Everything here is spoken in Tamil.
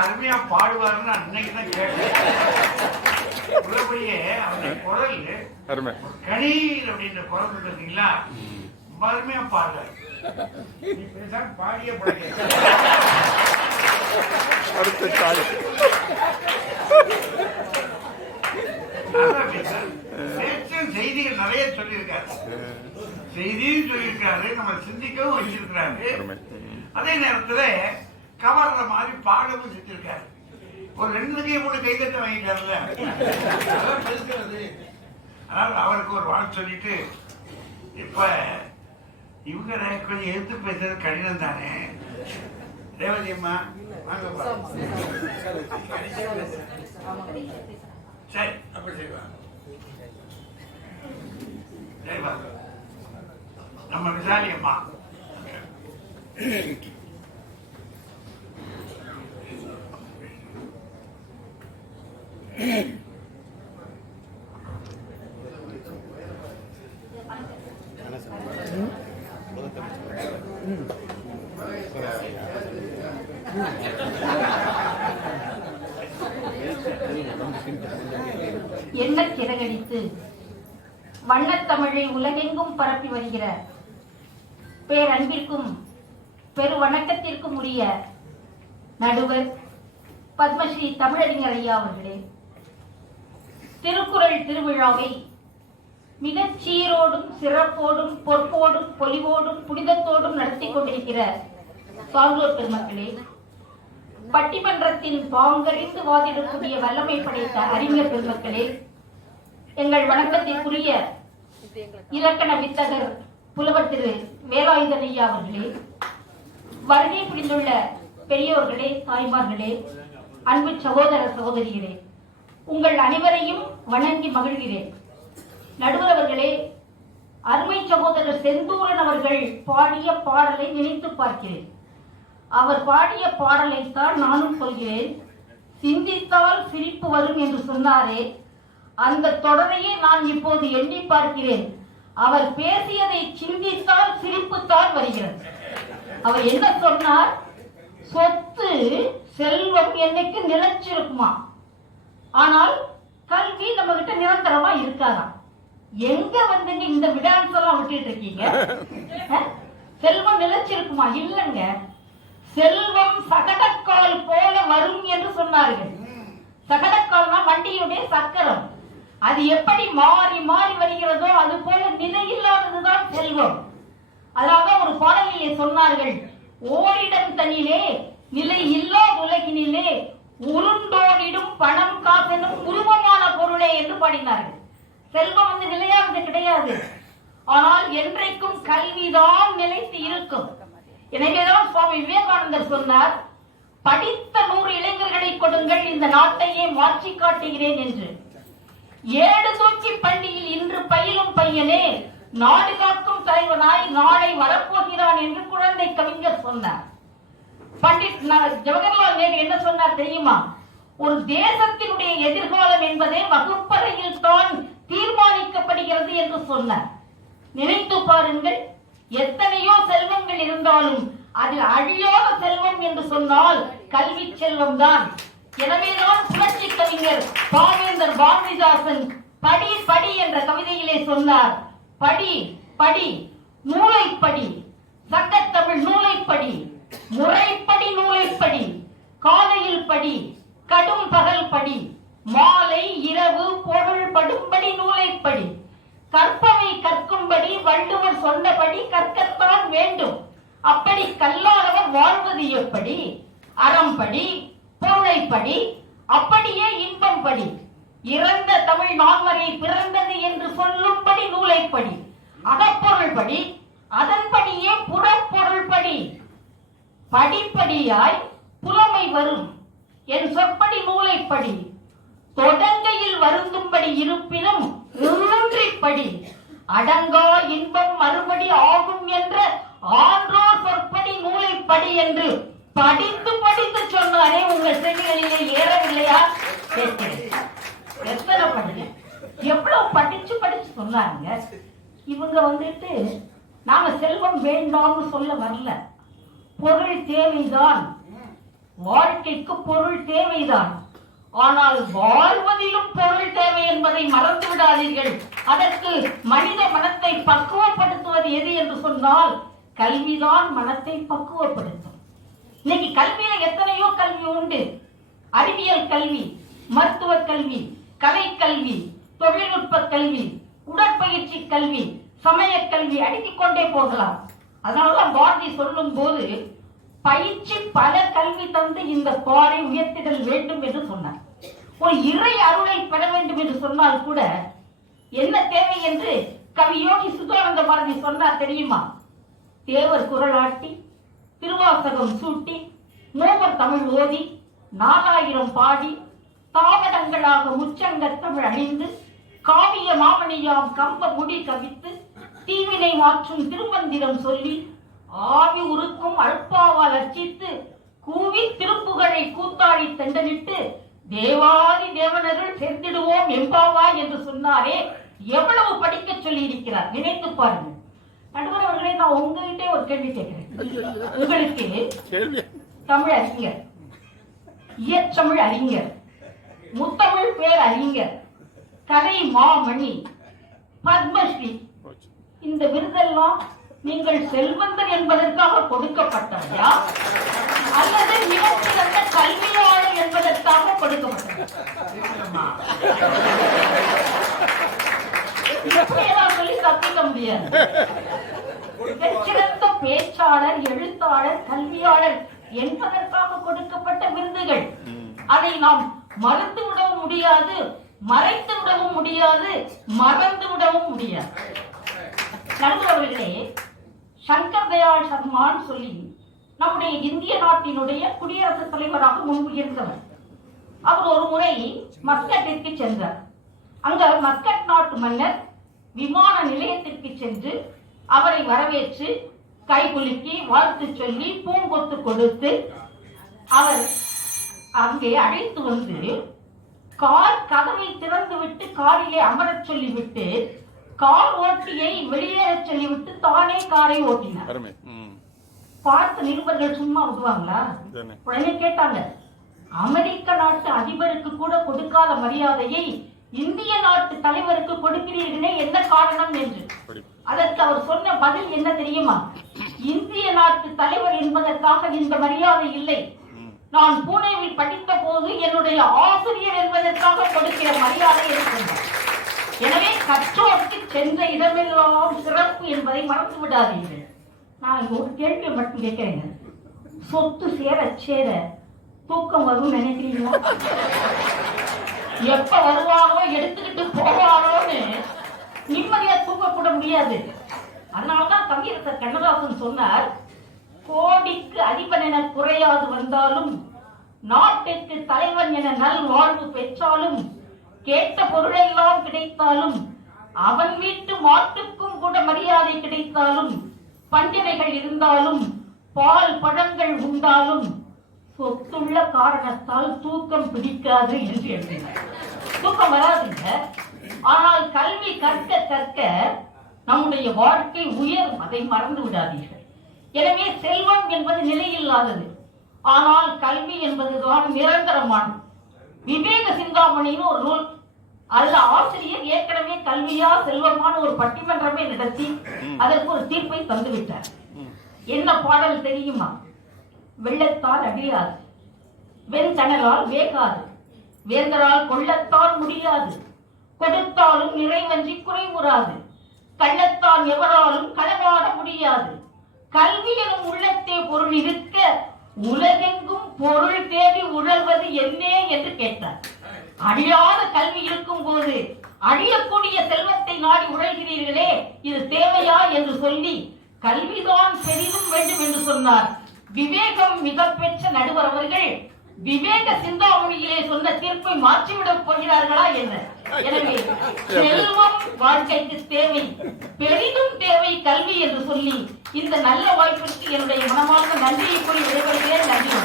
அருமையா பாடுவாருன்னு அன்னைக்கு தான் கேட்டேன். உள்ளபடியே அவருடைய குரல் அருமை. கணீர் அப்படின்ற குரல் பார்த்தீங்களா? ரொம்ப அருமையா பாடுறாரு. நீ பேசாம பாடியே செய்திகள் நிறைய சொல்லியிருக்காரு. செய்தியும் சொல்லியிருக்காரு. நம்ம சிந்திக்கவும் வச்சிருக்கிறாரு. அதே நேரத்துல கவர்ற மாதிரி பாடமும் செஞ்சிருக்காரு. ஒரு ரெண்டு கை மூணு கை தட்ட வாங்கிட்டாருல்ல. அதான் பேசுறது அதனால அவருக்கு ஒரு வாழ் சொல்லிட்டு இப்ப இவங்க கொஞ்சம் எடுத்து பேசுறது கடினம் தானே? ரேவதி அம்மா வாங்க சரி அப்படி செய்வாங்க. நம்ம விசாலி அம்மா. என்ன சிறகடித்து வண்ணத்தமிழை உலகெங்கும் பரப்பி வருகிற பேரன்பிற்கும் பெரு வணக்கத்திற்கும் உரிய நடுவர் பத்மஸ்ரீ தமிழறிஞர் ஐயா அவர்களே. திருக்குறள் திருவிழாவை மிகச் சீரோடும் சிறப்போடும் பொற்போடும் பொலிவோடும் புனிதத்தோடும் நடத்தி கொண்டிருக்கிற சான்றோர் பெருமக்களே பட்டிமன்றத்தின் பாங்கறிந்து வாதிடக்கூடிய வல்லமை படைத்த அறிஞர் பெருமக்களே எங்கள் வணக்கத்திற்குரிய இலக்கண வித்தகர் புலவர் திரு வேலாயுதனையா அவர்களே வருகை புரிந்துள்ள பெரியோர்களே தாய்மார்களே அன்பு சகோதர சகோதரிகளே உங்கள் அனைவரையும் வணங்கி மகிழ்கிறேன். நடுவரவர்களே அருமை சகோதரர் செந்தூரன் அவர்கள் பாடிய பாடலை நினைத்து பார்க்கிறேன். அவர் பாடிய பாடலைத்தான் நானும் சொல்கிறேன். சிந்தித்தால் சிரிப்பு வரும் என்று சொன்னாரே அந்த தொடரையே நான் இப்போது எண்ணி பார்க்கிறேன். அவர் பேசியதை சிந்தித்தால் சிரிப்புத்தான் வருகிறது. அவர் என்ன சொன்னார்? சொத்து செல்வம் என்னைக்கு நிலைச்சிருக்குமா? ஆனால் கல்வி நம்ம கிட்ட நிரந்தரமா இருக்காதா எங்க வந்து இந்த விடான்ஸ் எல்லாம் விட்டுட்டு இருக்கீங்க? செல்வம் நிலைச்சிருக்குமா? இல்லைங்க. செல்வம் சகடக்கால் போல வரும் என்று சொன்னார்கள். சகடக்கால்னா வண்டியுடைய சக்கரம். அது எப்படி மாறி மாறி வருகிறதோ அது போல நிலையில்லாததுதான் செல்வம். அதனால்தான் ஒரு பாடலிலே சொன்னார்கள் ஓரிடம் தனிலே நிலை இல்லா உலகினிலே உருண்டோடிடும் பணம் காசெனும் உருவமான பொருளே என்று பாடினார்கள். செல்வம் வந்து நிலையானது கிடையாது. ஆனால் என்றைக்கும் கல்விதான் நிலைத்து இருக்கும். எனவேதான் சுவாமி விவேகானந்தர் சொன்னார் படித்த நூறு இளைஞர்களை கொடுங்கள் இந்த நாட்டையே மாற்றி காட்டுகிறேன் என்று. ஏடு தூக்கி பள்ளியில் இன்று பயிலும் பையனே நாடு காக்கும் தலைவனாய் நாளை வரப்போகிறான் என்று குழந்தை கவிஞர் சொன்னார். பண்டிட் ஜவஹர்லால் நேரு என்ன சொன்னார் தெரியுமா? ஒரு தேசத்தினுடைய எதிர்காலம் என்பதே வகுப்பறையில் தான் தீர்மானிக்கப்படுகிறது என்று சொன்னார். நினைத்து பாருங்கள் எத்தனையோ செல்வங்கள் இருந்தாலும் அதில் அழியாத செல்வம் என்று சொன்னால் கல்வி செல்வம் தான் எனவேதான் புரட்சி கவிஞர் பாவேந்தர் பாரதிதாசன் படி படி என்ற கவிதையிலே சொன்னார். படி படி நூலைப்படி சங்கத்தமிழ் நூலைப்படி முறை படி முறைப்படி நூலை படி காலையில் படி கடும் பகல் படி மாலை இரவு பொருள் படும்படி நூலை படி கற்பவை கற்கும்படி வள்ளுவர் சொன்னபடி கற்கத்தான் வேண்டும் அப்படி கல்லாதவர் வாழ்வது எப்படி அறம்படி பொருளைப்படி அப்படியே இன்பம் படி. இறந்த தமிழ் நான்மறை பிறந்தது என்று சொல்லும்படி நூலைப்படி. அகப்பொருள் படி அதன்படியே புறப்பொருள் படி படிப்படியாய் புலமை வரும் என் சொற்படி நூலைப்படி. தொடங்கையில் வருந்தும்படி இருப்பினும் ஊன்றிப் படி அடங்கா இன்பம் மறுபடி ஆகும் என்ற ஆன்றோர் சொற்படி நூலை படி என்று படித்து படித்து சொன்னாரே உங்கள் செவிகளிலே ஏறவில்லையா கேட்கிறேன் எத்தனை பண்ணுங்க எவ்வளவு படிச்சு படிச்சு இவங்க வந்துட்டு நாம செல்வம் வேண்டாம்னு சொல்ல வரல. பொருள் தேவைதான். வாழ்க்கைக்கு பொருள் தேவைதான். ஆனால் வாழ்வதிலும் பொருள் தேவை என்பதை மறந்து விடாதீர்கள். அதற்கு மனித மனத்தை பக்குவப்படுத்துவது எது என்று சொன்னால் கல்விதான் மனத்தை பக்குவப்படுத்தும். இன்னைக்கு கல்வியில எத்தனையோ கல்வி உண்டு. அறிவியல் கல்வி மருத்துவ கல்வி கலை கல்வி தொழில்நுட்ப கல்வி உடற்பயிற்சி கல்வி சமய கல்வி அடுக்கிக் கொண்டே போகலாம். அதனாலதான் பாரதி சொல்லும் போது பயிற்சி பல கல்வி தந்து இந்த பாறை உயர்த்திடல் வேண்டும் என்று சொன்னார். ஒரு இறை அருளை பெற வேண்டும் என்று சொன்னால் கூட என்ன தேவை என்று கவி யோகி சுதானந்த பாரதி சொன்னார் தெரியுமா? தேவர் குரலாட்டி திருவாசகம் சூட்டி மூவர் தமிழ் ஓதி நாலாயிரம் பாடி தாவடங்களாக முச்சங்க தமிழ் அணிந்து காவிய மாமணியாம் கம்ப முடி கவித்து தீவினை மாற்றும் திருமந்திரம் சொல்லி ஆவி உருக்கும் அழ்ப்பாவால் அர்ச்சித்து கூவி திருப்புகழை கூத்தாடி தெண்டனிட்டு தேவாதி தேவனருள் சேர்த்திடுவோம் எம்பாவா என்று சொன்னாரே. எவ்வளவு படிக்க சொல்லி இருக்கிறார் நினைத்து பாருங்கள். நடுவர் அவர்களே நான் உங்ககிட்டே ஒரு கேள்வி கேட்கிறேன். உங்களுக்கு தமிழ் அறிஞர் இயற்றமிழ் அறிஞர் முத்தமிழ் பேர் அறிஞர் கதை மாமணி பத்மஸ்ரீ. இந்த விருதெல்லாம் நீங்கள் செல்வந்தர் என்பதற்காக கொடுக்கப்பட்டதா? அல்லது மிகச்சிறந்த கல்வியாளர் என்பதற்காக கொடுக்கப்பட்டதா? சொல்லி தப்பிக்க முடியாது? சிறந்த பேச்சாளர் எழுத்தாளர் கல்வியாளர் என்பதற்காக கொடுக்கப்பட்ட விருதுகள். அதை நாம் மறுத்து விட முடியாது. மறைத்து விடவும் முடியாது மறந்து விடவும் முடியாது. நண்பர்களே சங்கர் தயாள் சர்மான்னு சொல்லி நம்முடைய இந்திய நாட்டினுடைய குடியரசுத் தலைவராக முன்பு இருந்தவர் அவர் ஒரு முறை மஸ்கட்டிற்கு சென்றார். அங்க மஸ்கட் நாட்டு மன்னர் விமான நிலையத்திற்கு சென்று அவரை வரவேற்று கைகுலுக்கி வாழ்த்து சொல்லி பூங்கொத்து கொடுத்து அவர் அங்கே அழைத்து வந்து கார் கதவை திறந்து விட்டு காரிலே அமரச் சொல்லிவிட்டு கார் ஓட்டியை வெளியேறச் சொல்லிவிட்டு தானே காரை ஓட்டினார். பார்த்த நிருபர்கள் சும்மா விடுவாங்களா. உடனே கேட்டாங்க அமெரிக்க நாட்டு அதிபருக்கு கூட கொடுக்காத மரியாதையை இந்திய நாட்டு தலைவருக்கு கொடுக்கிறீர்களே என்ன காரணம் என்று. அதற்கு அவர் சொன்ன பதில் என்ன தெரியுமா? இந்திய நாட்டு தலைவர் என்பதற்காக இந்த மரியாதை இல்லை. நான் பூனேவில் படித்த போது என்னுடைய ஆசிரியர் என்பதற்காக கொடுக்கிற மரியாதை இருக்கிறது எனவே கற்றோருக்கு சென்ற இடமெல்லாம் சிறப்பு என்பதை மறந்து விடாதீர்கள். நான் ஒரு கேள்வி மட்டும் கேட்கிறேங்க. சொத்து சேர சேர தூக்கம் வரும் நினைக்கிறீங்களா? எப்ப வருவானோ எடுத்துக்கிட்டு போவாரோன்னு நிம்மதியா தூங்க கூட முடியாது. அதனாலதான் கவியரசர் கண்ணதாசன் சொன்னார் கோடிக்கு அதிபன் என குறையாது வந்தாலும் நாட்டிற்கு தலைவன் என நல் வாழ்வு பெற்றாலும் கேட்ட பொருளெல்லாம் கிடைத்தாலும் அவன் வீட்டு மாட்டுக்கும் கூட மரியாதை கிடைத்தாலும் பண்டிகைகள் இருந்தாலும் பால் பழங்கள் உண்டாலும் சொத்துள்ள காரணத்தால் தூக்கம் பிடிக்காது என்று எழுதினார் தூக்கம் வராதுங்க. ஆனால் கல்வி கற்க கற்க நம்முடைய வாழ்க்கை உயரும். அதை மறந்து விடாதீர்கள். எனவே செல்வம் என்பது நிலையில்லாதது. ஆனால் கல்வி என்பதுதான் நிரந்தரமானது. விவேக சிந்தாமணின்னு ஒரு நூல். அதுல ஆசிரியர் ஏற்கனவே கல்வியா செல்வமான ஒரு பட்டிமன்றமே நடத்தி அதற்கு ஒரு தீர்ப்பை தந்துவிட்டார். என்ன பாடல் தெரியுமா? வெள்ளத்தால் அழியாது வெண்கணலால் வேகாது. வேந்தரால் கொள்ளத்தால் முடியாது. கொடுத்தாலும் நிறைவன்றி குறைவுறாது கள்ளத்தால் எவராலும் களவாட முடியாது. கல்வி எனும் உள்ளத்தை பொருள் இருக்க உலகெங்கும் பொருள் தேடி உழல்வது என்னே என்று கேட்டார். அழியாத கல்வி இருக்கும் போது அழியக்கூடிய செல்வத்தை நாடி உழல்கிறீர்களே இது தேவையா என்று சொல்லி கல்விதான் பெரிதும் வேண்டும் என்று சொன்னார். விவேகம் மிக பெற்ற நடுவர் அவர்கள் விவேக சிந்தாமணியிலே சொன்ன தீர்ப்பை மாற்றிவிடப் போகிறார்களா என்ன? எனவே செல்வம் வாழ்க்கைக்கு தேவை பெரிதும் தேவை கல்வி என்று சொல்லி இந்த நல்ல வாய்ப்பிற்கு என்னுடைய மனமார்ந்த நன்றியை கூறி விடைபெறுகிறேன். நன்றி